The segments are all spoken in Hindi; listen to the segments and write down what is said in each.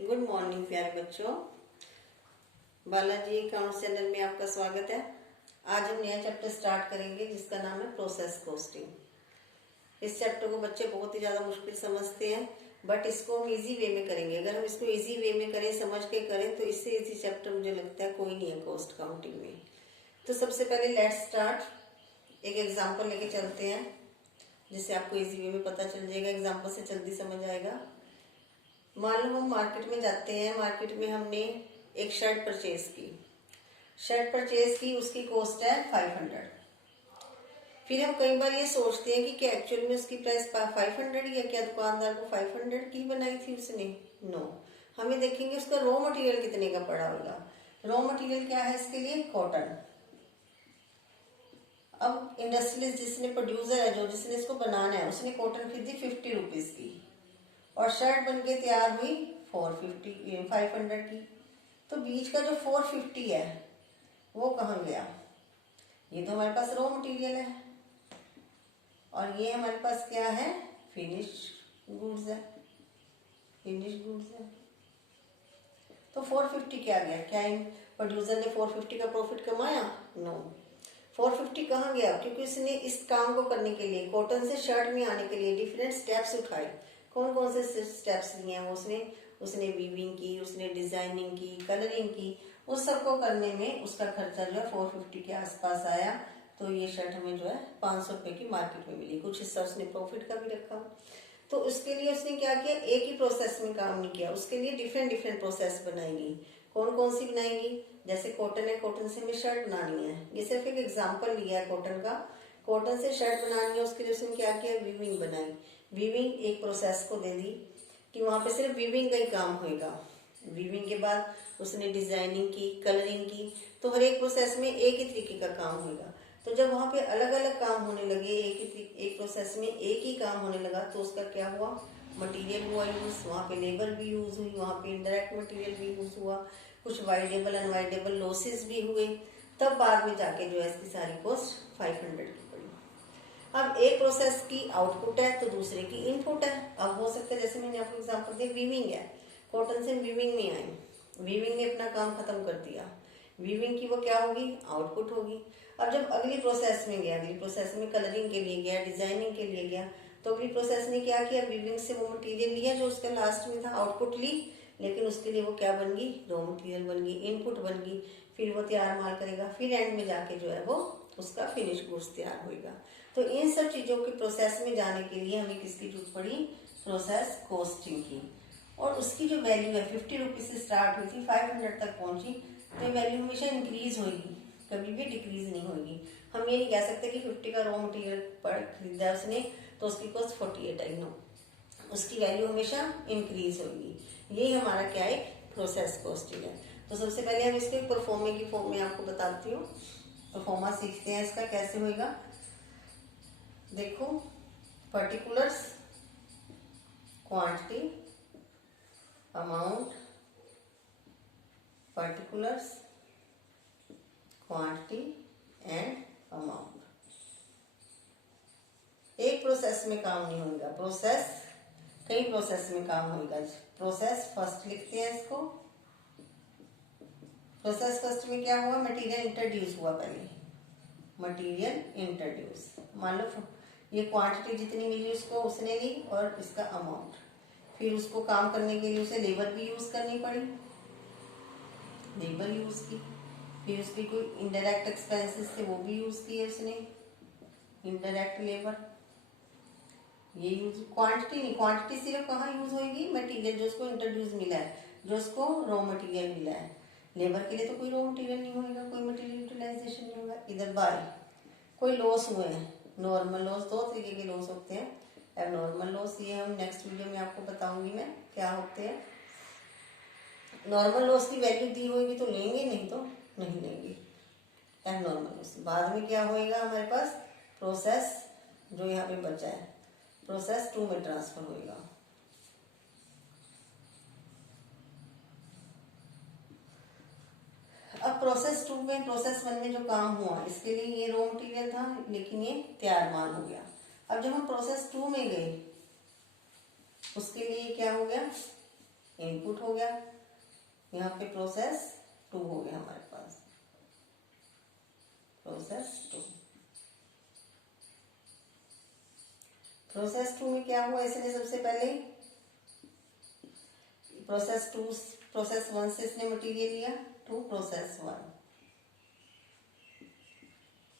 गुड मॉर्निंग प्यारे बच्चों। बालाजी अकाउंट चैनल में आपका स्वागत है। आज हम नया चैप्टर स्टार्ट करेंगे जिसका नाम है प्रोसेस कॉस्टिंग। इस चैप्टर को बच्चे बहुत ही ज्यादा मुश्किल समझते हैं, बट इसको हम इजी वे में करेंगे। अगर हम इसको इजी वे में करें, समझ के करें, तो इससे इजी चैप्टर मुझे लगता है कोई नहीं है कॉस्ट काउंटिंग में। तो सबसे पहले लेट्स स्टार्ट। एक एग्जाम्पल लेके चलते हैं जिससे आपको इजी वे में पता चल जाएगा। एग्जाम्पल से जल्दी समझ आएगा। मान लो हम मार्केट में जाते हैं, मार्केट में हमने एक शर्ट परचेज की, उसकी कॉस्ट है 500। फिर हम कई बार ये सोचते हैं कि क्या एक्चुअल में उसकी प्राइस 500 ही है, क्या दुकानदार को 500 की बनाई थी उसने? नो, हमें देखेंगे उसका रॉ मटेरियल कितने का पड़ा होगा। रॉ मटेरियल क्या है इसके लिए? कॉटन। अब इंडस्ट्रियलिस्ट जिसने प्रोड्यूसर है, जो जिसने इसको बनाना है, उसने कॉटन खरीदी 50 रुपीज की और शर्ट बन के तैयार हुई 500 की। तो बीच का जो 450 है वो कहाँ गया? ये तो हमारे पास रॉ मटेरियल है और ये हमारे पास क्या है? फिनिश गुड्स है। तो 450 क्या गया? क्या इन प्रोड्यूसर ने 450 का प्रॉफिट कमाया? नो। 450 कहाँ गया? क्योंकि उसने इस काम को करने के लिए, कॉटन से शर्ट में आने के लिए डिफरेंट स्टेप्स उठाए। कौन कौन से स्टेप्स लिए हैं उसने वीविंग की, उसने डिजाइनिंग की, कलरिंग की। उस सबको करने में उसका खर्चा जो है 450 के आसपास आया। तो ये शर्ट हमें जो है 500 रुपए की मार्केट में मिली। कुछ हिस्सा उसने प्रॉफिट का भी रखा। तो उसके लिए उसने क्या किया? एक ही प्रोसेस में काम नहीं किया, उसके लिए डिफरेंट प्रोसेस बनाएगी। कौन कौन सी बनाएगी? जैसे कॉटन है, कॉटन से हमें शर्ट बनानी है। ये सिर्फ एक एग्जाम्पल लिया है कॉटन का। कॉटन से शर्ट बनानी है, उसके लिए उसने क्या किया? वीविंग बनाई। वीविंग एक प्रोसेस को दे दी कि वहां पे सिर्फ वीविंग का ही काम होगा। वीविंग के बाद उसने डिजाइनिंग की, कलरिंग की। तो हर एक प्रोसेस में एक ही तरीके का काम होगा। तो जब वहां पे अलग अलग काम होने लगे, एक प्रोसेस में एक ही काम होने लगा, तो उसका क्या हुआ? मटेरियल हुआ यूज, वहां पे लेबर भी यूज हुई, वहां पे इनडायरेक्ट मटेरियल भी यूज हुआ, कुछ वाइडेबल अनवाइडेबल लॉसेस भी हुए। तब बाद में जाके जो है इसकी सारी कॉस्ट 500 की पड़ी। अब एक प्रोसेस की आउटपुट है तो दूसरे की इनपुट है। अब हो सकता है, जैसे मैंने आपको एग्जांपल दिया, वीविंग है, कॉटन से वीविंग में आई, वीविंग ने अपना काम खत्म कर दिया। वीविंग की वो क्या होगी? आउटपुट होगी। अब जब अगली प्रोसेस में गया, अगली प्रोसेस में कलरिंग के लिए गया, डिजाइनिंग के लिए गया, तो अगली प्रोसेस ने क्या किया? वीविंग से वो मटेरियल लिया जो उसका लास्ट में था, आउटपुट ली, लेकिन उसके लिए वो क्या बन गई? रॉ मटेरियल बन गई, इनपुट बन गई। फिर वो तैयार माल करेगा, फिर एंड में जाके जो है वो उसका फिनिश गुड्स तैयार होगा। तो इन सब चीजों के प्रोसेस में जाने के लिए हमें किसकी जरूरत पड़ी? प्रोसेस कॉस्टिंग की। और उसकी जो वैल्यू है 50 रुपीज से स्टार्ट हुई थी, 500 तक पहुंची। तो वैल्यू हमेशा इंक्रीज होगी, कभी भी डिक्रीज नहीं होगी। हम ये नहीं कह सकते कि 50 का रॉ मटेरियल खरीदा उसने तो उसकी कॉस्ट 48 आई। नो, उसकी वैल्यू हमेशा इंक्रीज होगी। यही हमारा क्या है? प्रोसेस कॉस्टिंग है। तो सबसे पहले हम इसके परफॉर्मे की फॉर्म में आपको बताती हूँ। परफॉर्मा सीखते हैं इसका कैसे होगा। देखो, particulars, quantity, amount, particulars, quantity and amount. एक प्रोसेस में काम नहीं होगा, प्रोसेस कई प्रोसेस में काम होगा। प्रोसेस फर्स्ट लिखते हैं इसको। प्रोसेस फर्स्ट में क्या हुआ? मटेरियल इंट्रोड्यूस हुआ। पहले मटेरियल इंट्रोड्यूस, मान लो ये क्वांटिटी जितनी मिली उसको उसने ली और इसका अमाउंट। फिर उसको काम करने के लिए उसे लेबर भी यूज करनी पड़ी, लेबर यूज की। फिर उसकी कोई इनडायरेक्ट एक्सपेंसेस थे वो भी यूज किए उसने, इनडायरेक्ट लेबर। ये यूज क्वांटिटी नहीं, क्वांटिटी सिर्फ कहाँ यूज होगी? मटेरियल जो उसको इंट्रोड्यूस मिला है, जो उसको रॉ मटेरियल मिला है। लेबर के लिए तो कोई रॉ मटेरियल नहीं होगा, कोई मटेरियल यूटिलाइजेशन नहीं होगा। इधर बाय कोई लॉस हुए हैं, नॉर्मल लॉस, दो तरीके के लॉस होते हैं। एबनॉर्मल लॉस, ये हम नेक्स्ट वीडियो में आपको बताऊंगी मैं क्या होते हैं। नॉर्मल लॉस की वैल्यू दी होगी तो लेंगे, नहीं तो नहीं लेंगे। एबनॉर्मल लॉस बाद में क्या होएगा? हमारे पास प्रोसेस जो यहाँ पे बचा है, प्रोसेस 2 में ट्रांसफर होएगा। अब प्रोसेस 2 में, प्रोसेस 1 में जो काम हुआ, इसके लिए ये रॉ मटेरियल था लेकिन ये तैयार माल हो गया। अब जब हम प्रोसेस 2 में गए, उसके लिए क्या हो गया? इनपुट हो गया, यहाँ पे प्रोसेस 2 हो गया हमारे पास, प्रोसेस 2। प्रोसेस 2 में क्या हुआ, इसने सबसे पहले प्रोसेस 1 से इसने मटेरियल लिया टू प्रोसेस 1,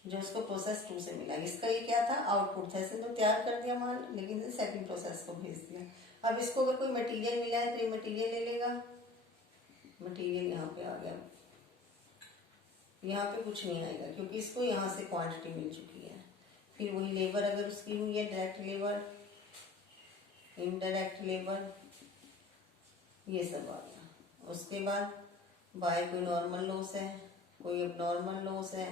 जो उसको प्रोसेस 2 से मिला। इसका ये क्या था, आउटपुट था, इसने तो तैयार कर दिया माल, लेकिन इसे सेकंड प्रोसेस को भेज दिया। अब इसको अगर कोई मटेरियल मिला है तो ये मटेरियल ले लेगा, मटेरियल यहाँ पे आ गया, यहाँ पे कुछ नहीं आएगा क्योंकि इसको यहाँ से क्वांटिटी मिल चुकी है। फिर वही लेबर अगर उसकी हुई है, डायरेक्ट लेबर, इनडायरेक्ट लेबर, ये सब आ गया। उसके बाद बाय कोई नॉर्मल लॉस है, कोई एबनॉर्मल लॉस है,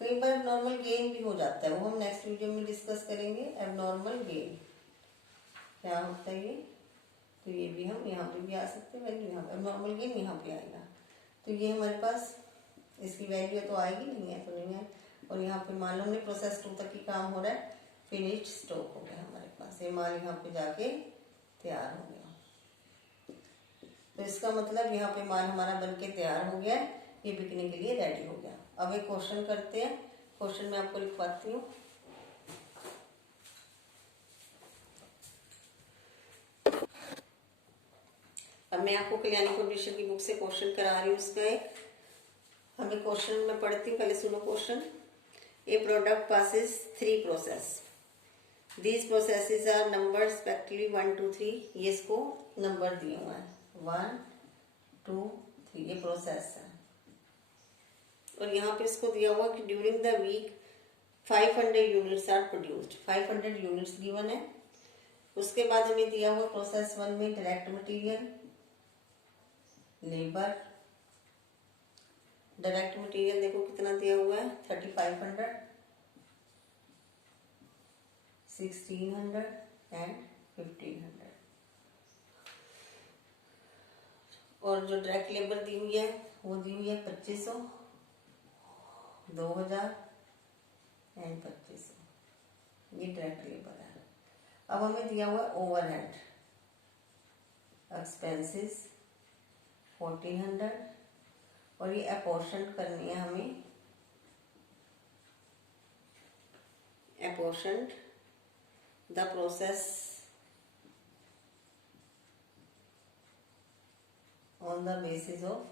कई बार एबनॉर्मल गेन भी हो जाता है, वो हम नेक्स्ट वीडियो में डिस्कस करेंगे। एबनॉर्मल गेन क्या होता है ये, तो ये भी हम यहाँ पे भी आ सकते हैं, वैल्यू यहाँ पे एबनॉर्मल गेन यहाँ पे आएगा। तो ये हमारे पास इसकी वैल्यू तो आएगी, नहीं है तो नहीं है। और यहाँ पे मान लो हमने प्रोसेस 2 तक ही काम हो रहा है, फिनिश्ड स्टॉक हो गया हमारे पास, ये माल यहाँ पे जाके तैयार हो गया। तो इसका मतलब यहाँ पे माल हमारा बन के तैयार हो गया, ये बिकने के लिए रेडी हो गया। अब एक क्वेश्चन करते हैं, क्वेश्चन में आपको लिखवाती हूँ। अब मैं आपको कल्याणी पब्लिशर की बुक से क्वेश्चन करा रही हूँ। उसका एक हमें क्वेश्चन में पढ़ती हूँ, पहले सुनो question. A product passes 3 process, these processes are number respectively 1 2 3। ये इसको नंबर दिए हुए हैं 1 2 3, ये प्रोसेस है। और यहाँ पे इसको दिया हुआ कि during the week 500 units are produced, 500 units given है। उसके बाद हमें दिया हुआ प्रोसेस 1 में direct material, labour, direct material देखो कितना दिया हुआ है 3500, 1600 एंड 1500। और जो डायरेक्ट लेबर दी हुई है वो दी हुई है 2500, 2000 एंड 2500, ये डायरेक्ट लेबर है। अब हमें दिया हुआ है ओवरहेड एक्सपेंसेस 1400, और ये अपोर्शन करनी है हमें, apportioned the process on the basis of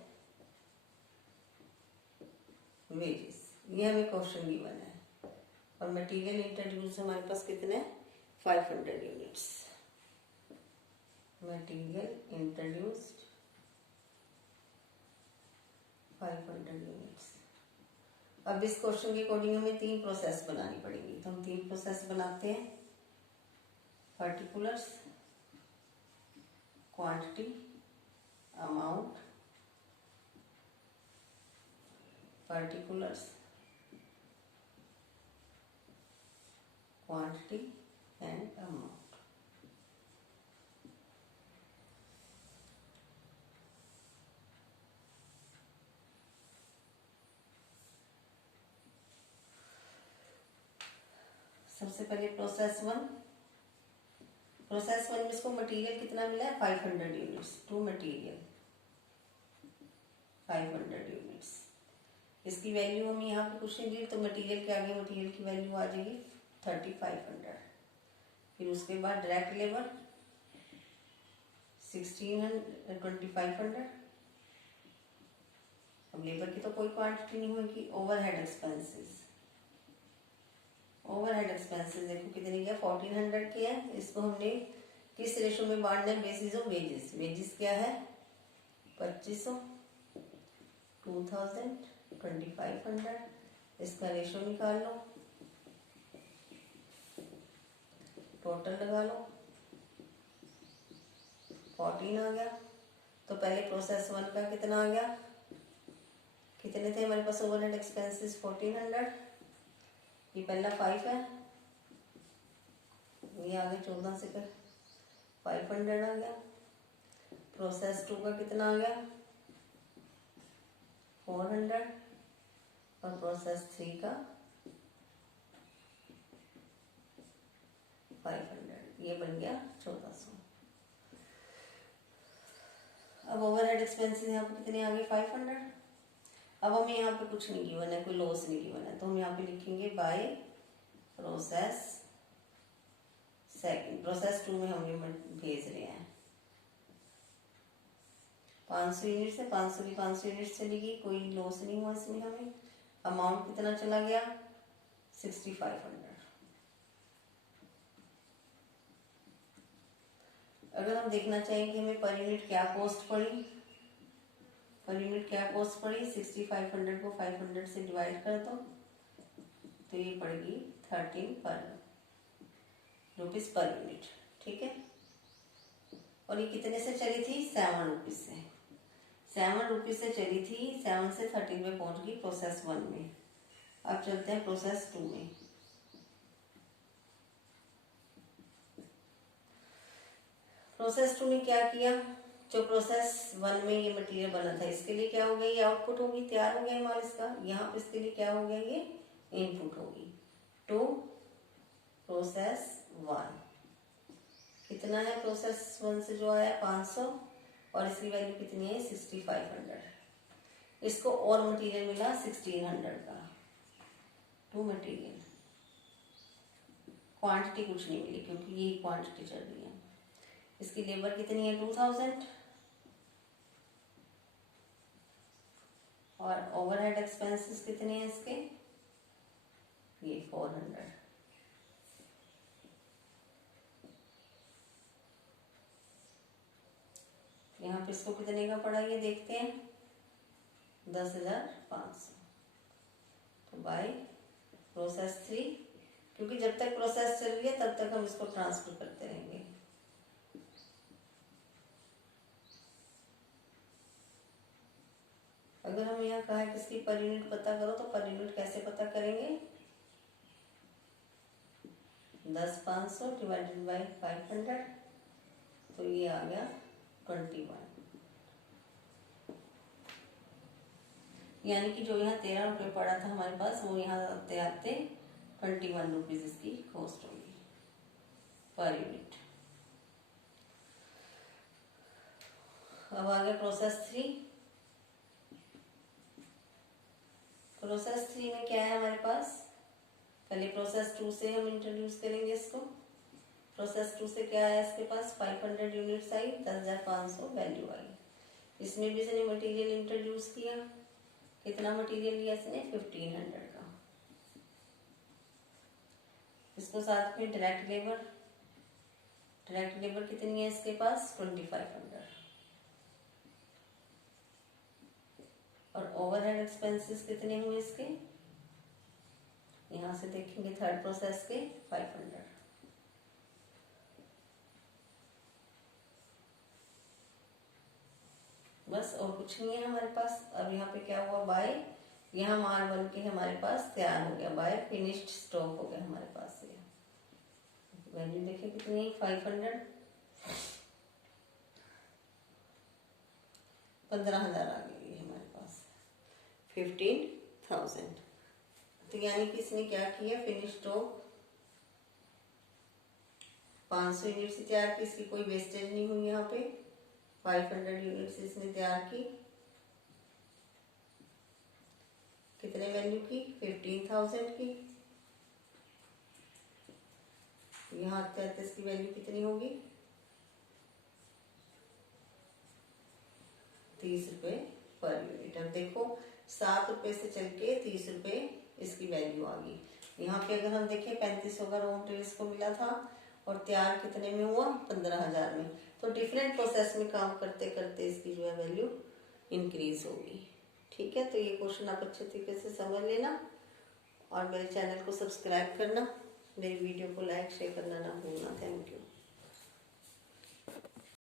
wages, ये हमें क्वेश्चन गिवन है। और मटेरियल इंट्रोड्यूस हमारे पास कितने 500 यूनिट्स, मटेरियल इंट्रोड्यूस्ड 500 यूनिट्स। अब इस क्वेश्चन के अकॉर्डिंग हमें 3 प्रोसेस बनानी पड़ेगी, तो हम 3 प्रोसेस बनाते हैं। Particulars, quantity, amount, particulars, quantity and amount. सबसे पहले प्रोसेस 1 में इसको मटेरियल कितना मिला है 500 यूनिट्स, टू मटेरियल 500 यूनिट्स। इसकी वैल्यू हम यहाँ पे कुछ नहीं दी, तो मटेरियल के आगे मटेरियल की वैल्यू आ जाएगी 3500। फिर उसके बाद डायरेक्ट लेबर 2500। अब लेबर की तो कोई क्वांटिटी नहीं होगी। ओवरहेड एक्सपेंसेस, ओवरहेड एक्सपेंसेस देखो कितनी क्या 1400 की है। इसको हमने किस रेशो में बांटना है, बेसिस ऑफ वेजेस। वेजेस क्या है 2500, 2000, 2500। इसका रेशो निकाल लो, टोटल लगा लो, 14 आ गया। तो पहले प्रोसेस 1 का कितना आ गया, कितने थे हमारे पास ओवरहेड एक्सपेंसेस 1400, ये पहला 5 है, ये आगे 14 से कर 500 आ गया। प्रोसेस 2 का कितना आ गया 400, और प्रोसेस 3 का बन गया 1400। अब ओवरहेड एक्सपेंसेस यहाँ पे कितने आ गए 500। अब हमें यहाँ पे कुछ नहीं गिवन है, कोई लॉस नहीं गिवन है, तो हम यहाँ पे लिखेंगे बाय प्रोसेस सेकंड। प्रोसेस 2 में हम ये भेज रहे हैं 500 यूनिट से, 500 की 500 यूनिट चली गई, कोई लॉस नहीं हुआ इसमें। हमें अमाउंट कितना चला गया 6500। अगर हम देखना चाहें कि हमें पर यूनिट क्या कॉस्ट पड़ी, पर यूनिट क्या कॉस्ट पड़ी, 6500 को 500 से डिवाइड कर दो तो ये पड़ेगी 13 रुपीज पर यूनिट। ठीक है, और ये कितने से चली थी 7 रुपीज से, 7 रुपीज से चली थी, 7 से 13 में पहुंच गई प्रोसेस 1 में। अब चलते हैं प्रोसेस 2 में। प्रोसेस 2 ने क्या किया, जो प्रोसेस 1 में ये मटेरियल बना था इसके लिए क्या हो गया, ये आउटपुट होगी, तैयार हो गया माल इसका। यहाँ पे इसके लिए क्या हो गया, ये इनपुट होगी टू प्रोसेस 1। कितना है प्रोसेस 1 से जो आया 500 और इसकी वैल्यू कितनी है 6500। इसको और मटेरियल मिला 1600 का टू मटेरियल। क्वांटिटी कुछ नहीं मिली क्योंकि यही क्वांटिटी चल रही है। इसकी लेबर कितनी है 2000 और ओवरहेड एक्सपेंसेस कितने हैं इसके, ये 400। यहाँ पे इसको कितने का पड़ा ये देखते हैं 10,500। तो बाय प्रोसेस 3, क्योंकि जब तक प्रोसेस चल रही है तब तक हम इसको ट्रांसफर करते रहेंगे। अगर हम यहाँ कहा है किसकी पर यूनिट पता करो, तो पर यूनिट कैसे पता करेंगे, 10,500 डिवाइडेड बाई 500, तो ये आ गया 21। यानी कि जो यहाँ 13 रुपये पड़ा था हमारे पास, वो यहाँ आते आते 21 रुपीज इसकी कॉस्ट होगी पर यूनिट। अब आ गया प्रोसेस 3। प्रोसेस 3 में क्या है हमारे पास, पहले प्रोसेस 2 से हम इंट्रोड्यूस करेंगे इसको। प्रोसेस 2 से क्या आया इसके पास 500 यूनिट्स आई, 10,500 वैल्यू आई। इसमें भी इसने मटेरियल इंट्रोड्यूस किया, कितना मटेरियल लिया इसने 1500 का। इसको साथ में डायरेक्ट लेबर कितनी है इसके पास 2500 और ओवरहेड एक्सपेंसेस कितने हुए इसके, यहां से देखेंगे थर्ड प्रोसेस के 500। बस और कुछ नहीं है हमारे पास। अब यहाँ पे क्या हुआ बाय, यहाँ माल बन के हमारे पास तैयार हो गया, बाय फिनिश्ड स्टॉक हो गया हमारे पास। ये वैल्यू देखिए कितनी है 500, 15,000 आ गई हमारे पास 15,000। तो यानी कि इसने क्या किया, फिनिश स्टॉक 500 यूनिट से तैयार की, इसकी कोई वेस्टेज नहीं हुई। यहाँ पे 500 यूनिट से इसने तैयार की, कितने वैल्यू की 15,000 की। यहाँ आते आते इसकी वैल्यू कितनी होगी 30 रुपये पर यूनिट। अब देखो 7 रुपये से चल के 30 रुपये इसकी वैल्यू आ गई। यहाँ पे अगर हम देखें 3500 का रॉ मटेरियल इसको मिला था और तैयार कितने में हुआ 15,000 में। तो डिफरेंट प्रोसेस में काम करते करते इसकी जो है वैल्यू इंक्रीज होगी। ठीक है, तो ये क्वेश्चन आप अच्छे तरीके से समझ लेना और मेरे चैनल को सब्सक्राइब करना, मेरी वीडियो को लाइक शेयर करना ना भूलना। Thank you.